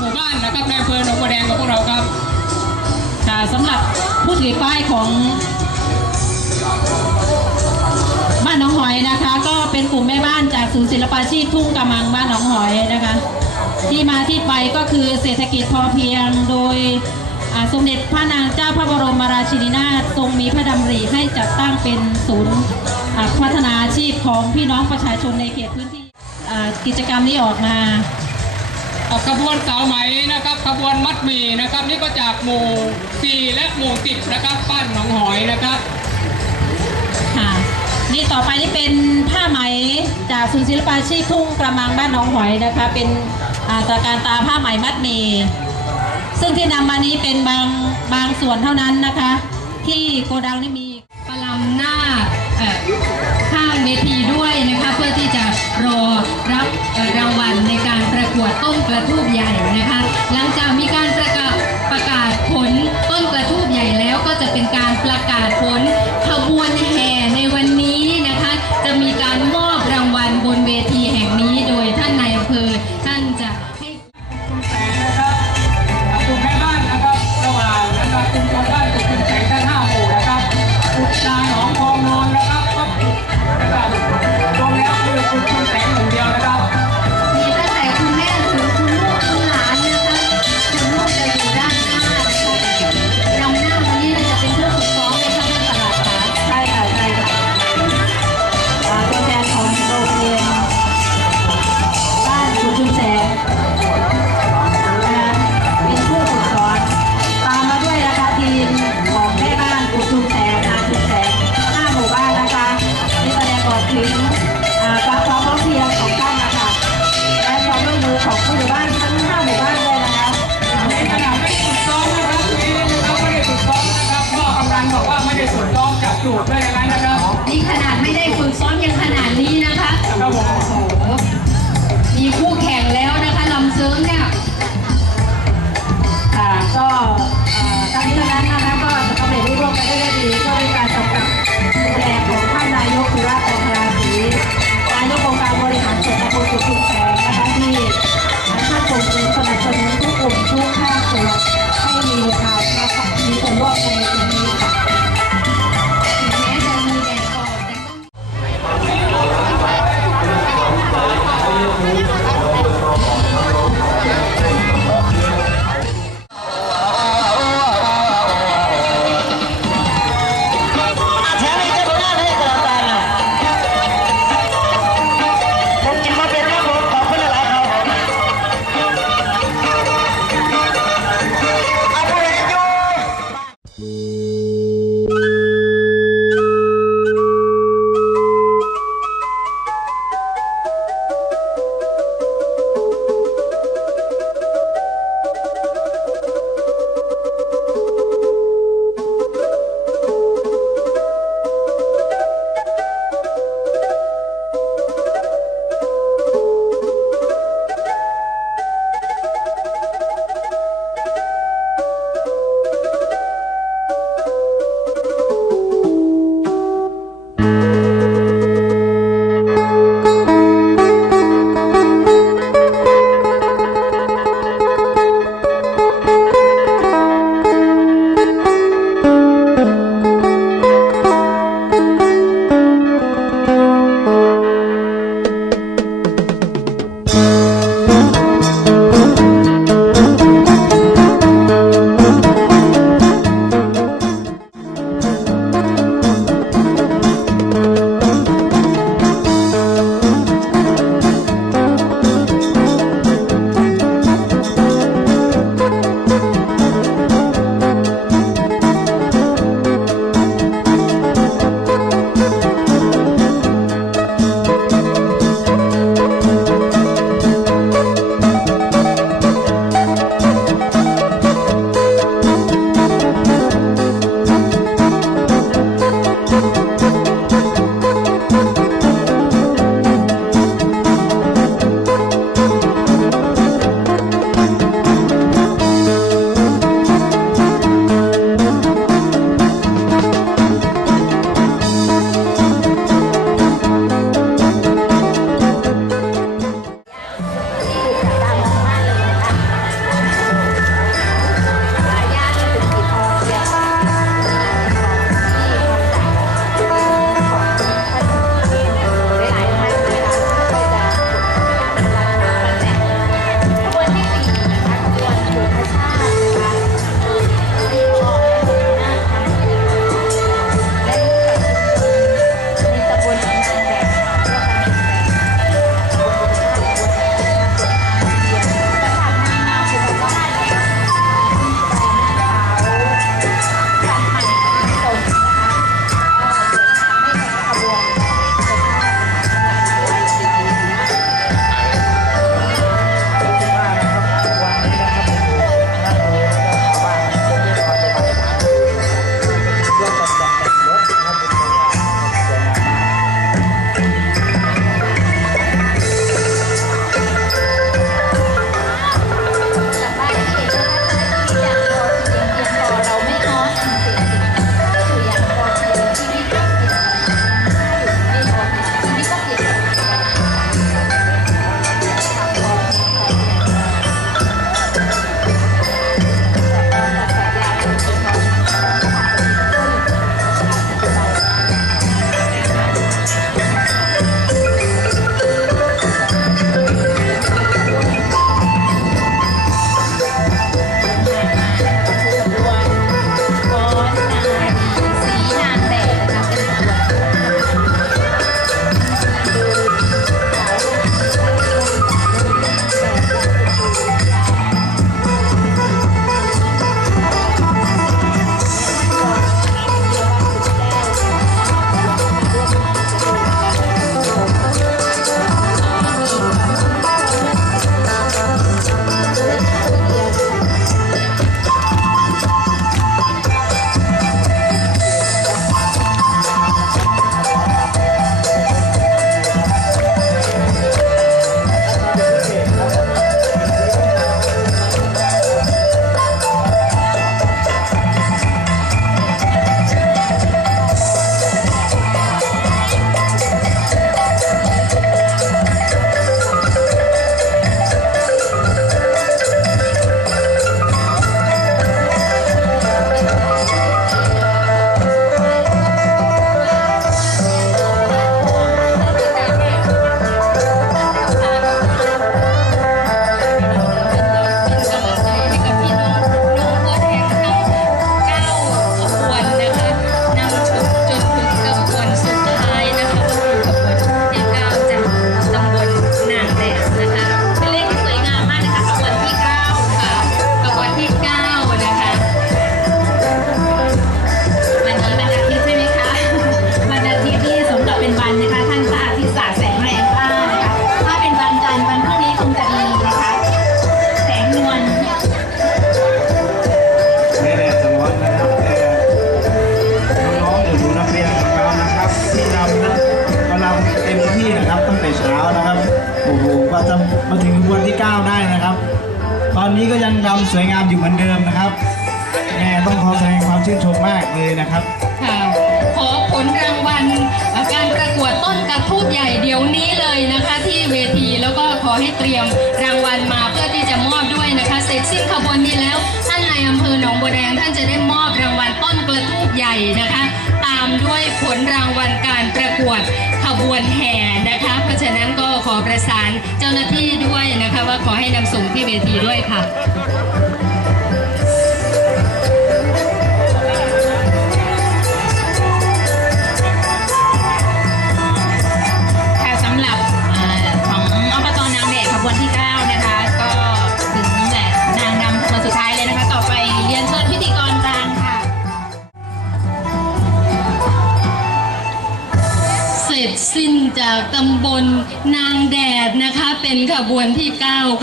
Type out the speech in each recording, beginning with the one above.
หมู่บ้านนะครับในอำเภอหนองบัวแดงของพวกเราครับค่ะสำหรับผู้ถือป้ายของบ้านหนองหอยนะคะ ก็เป็นกลุ่มแม่บ้านจากศูนย์ศิลปาชีพทุ่งกำมังบ้านหนองหอยนะคะ ที่มาที่ไปก็คือเศรษฐกิจพอเพียงโดยสมเด็จพระนางเจ้าพระบรมราชินีนาถทรงมีพระดำริให้จัดตั้งเป็นศูนย์พัฒนาอาชีพของพี่น้องประชาชนในเขตพื้นที่กิจกรรมนี้ออกมา ออกขบวนสาวไหมนะครับขบวนมัดหมีนะครับ นี่ก็จากหมู่ 4 และหมู่ 10 นะครับบ้านหนองหอยนะครับค่ะนี่ต่อไปนี่เป็นผ้าไหมจากศูนย์ศิลปาชีพทุ่งกระมังบ้านหนองหอยนะคะ เป็นอ่าการตาผ้าไหมมัดหมี ซึ่งที่นำมานี้เป็นบางบางส่วนเท่านั้นนะคะ ที่โกดังนี่มีประลำหน้าข้างเวทีด้วยนะคะเพื่อที่ ต้มกระทูบใหญ่นะคะ หลังจากมีการประ ช่วยกัครับนี่ขนาดไม่ได้ฝึกซ้อมยังขนาดนี้นะคะมีคู่แข่งแล้วนะคะลำเซิร์ฟเนี่ยค่ะก็ทั้งนี้เท่านั้นนะคะก็สำเร็จร่วมกันได้ดีก็เป็นการสำเร็จดูแลของท่านนายกคุรัตน์องคราศีนายกองค์การบริหารส่วนตำบลสุขุมแสงนะคะที่ท่านส่งเสริมสนับสนุนทุกกลุ่มทุกภาคส่วน อนนี้ก็ยังรำสวยงามอยู่เหมือนเดิมนะครับแม่ต้องขอแสดงความชื่นชมมากเลยนะครับ ค่ะ ขอผลรางวัลการประกวดต้นกระทูบใหญ่เดี๋ยวนี้เลยนะคะ ที่เวทีแล้วก็ขอให้เตรียมรางวัลมาเพื่อที่จะมอบด้วยนะคะ เสร็จสิ้นขบวนนี้แล้ว อำเภอหนองบัวแดงท่านจะได้มอบรางวัลต้นกระทูบใหญ่นะคะ ตามด้วยผลรางวัลการประกวดขบวนแห่นะคะ เพราะฉะนั้นก็ขอประสานเจ้าหน้าที่ด้วยนะคะ ว่าขอให้นำส่งที่เวทีด้วยค่ะค่ะ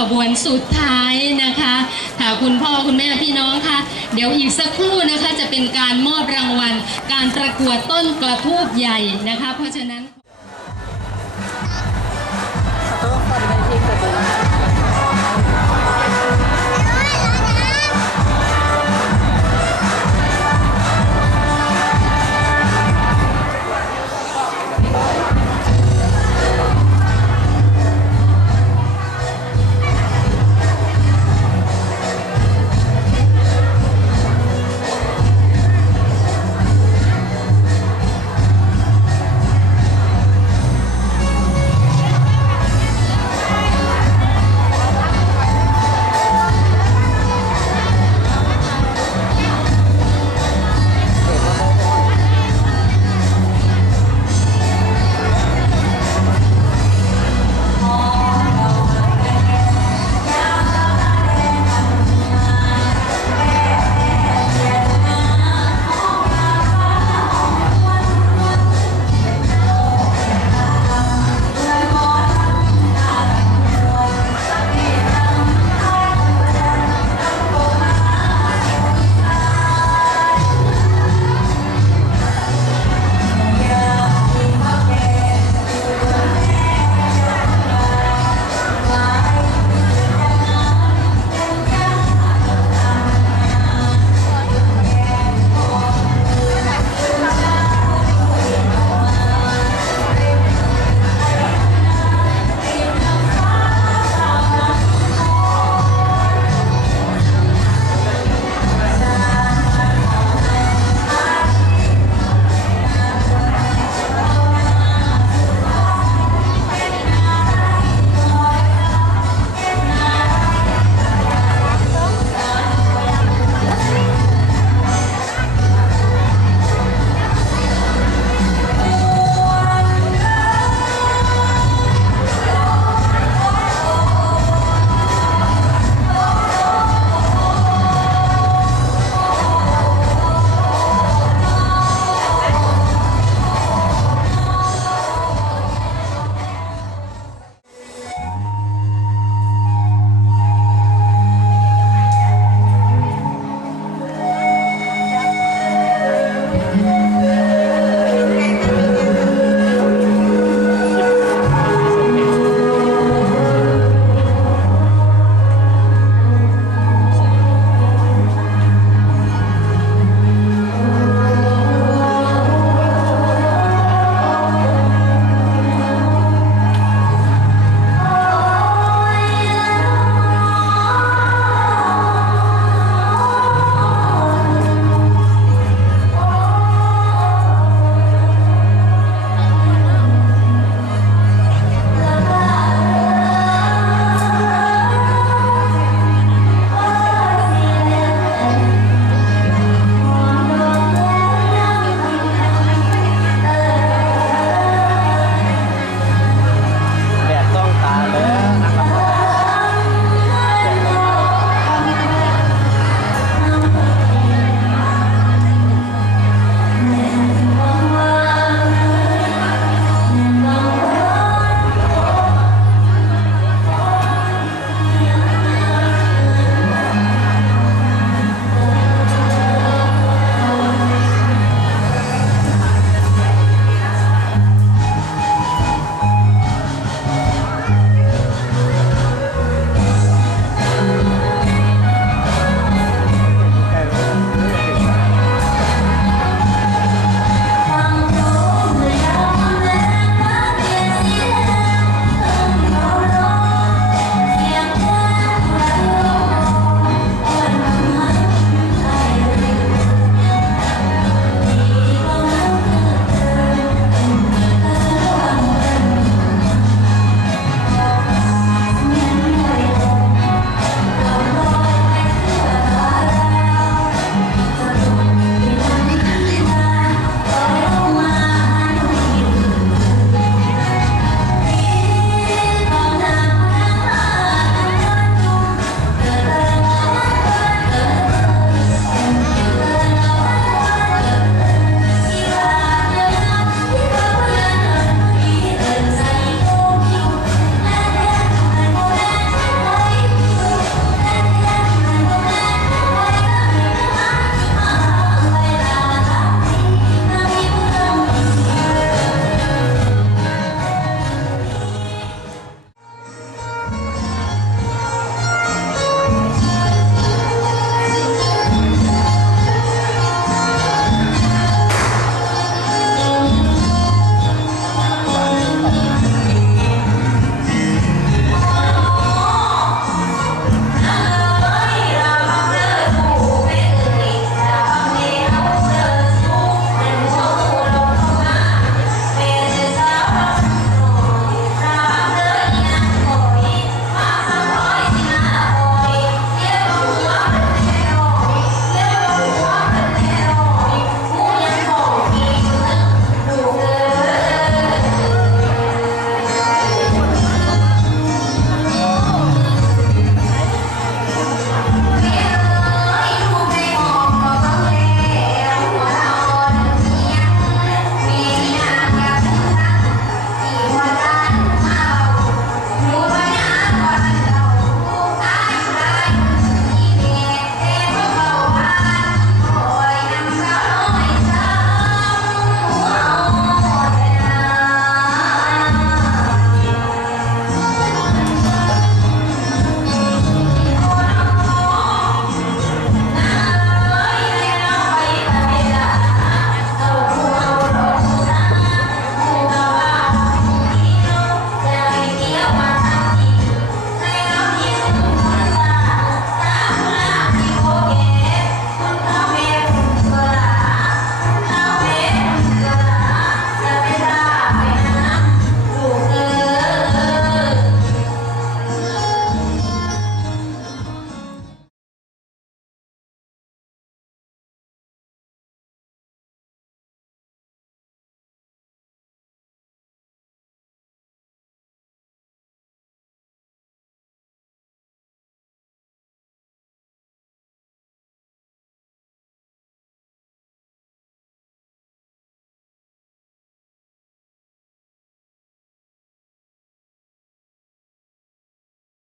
ขบวนสุดท้ายนะคะค่ะคุณพ่อคุณแม่พี่น้องคะเดี๋ยวอีกสักครู่นะคะจะเป็นการมอบรางวัล การประกวดต้นกระทูบใหญ่นะคะ เพราะฉะนั้นขอโทษคนในที่เกิด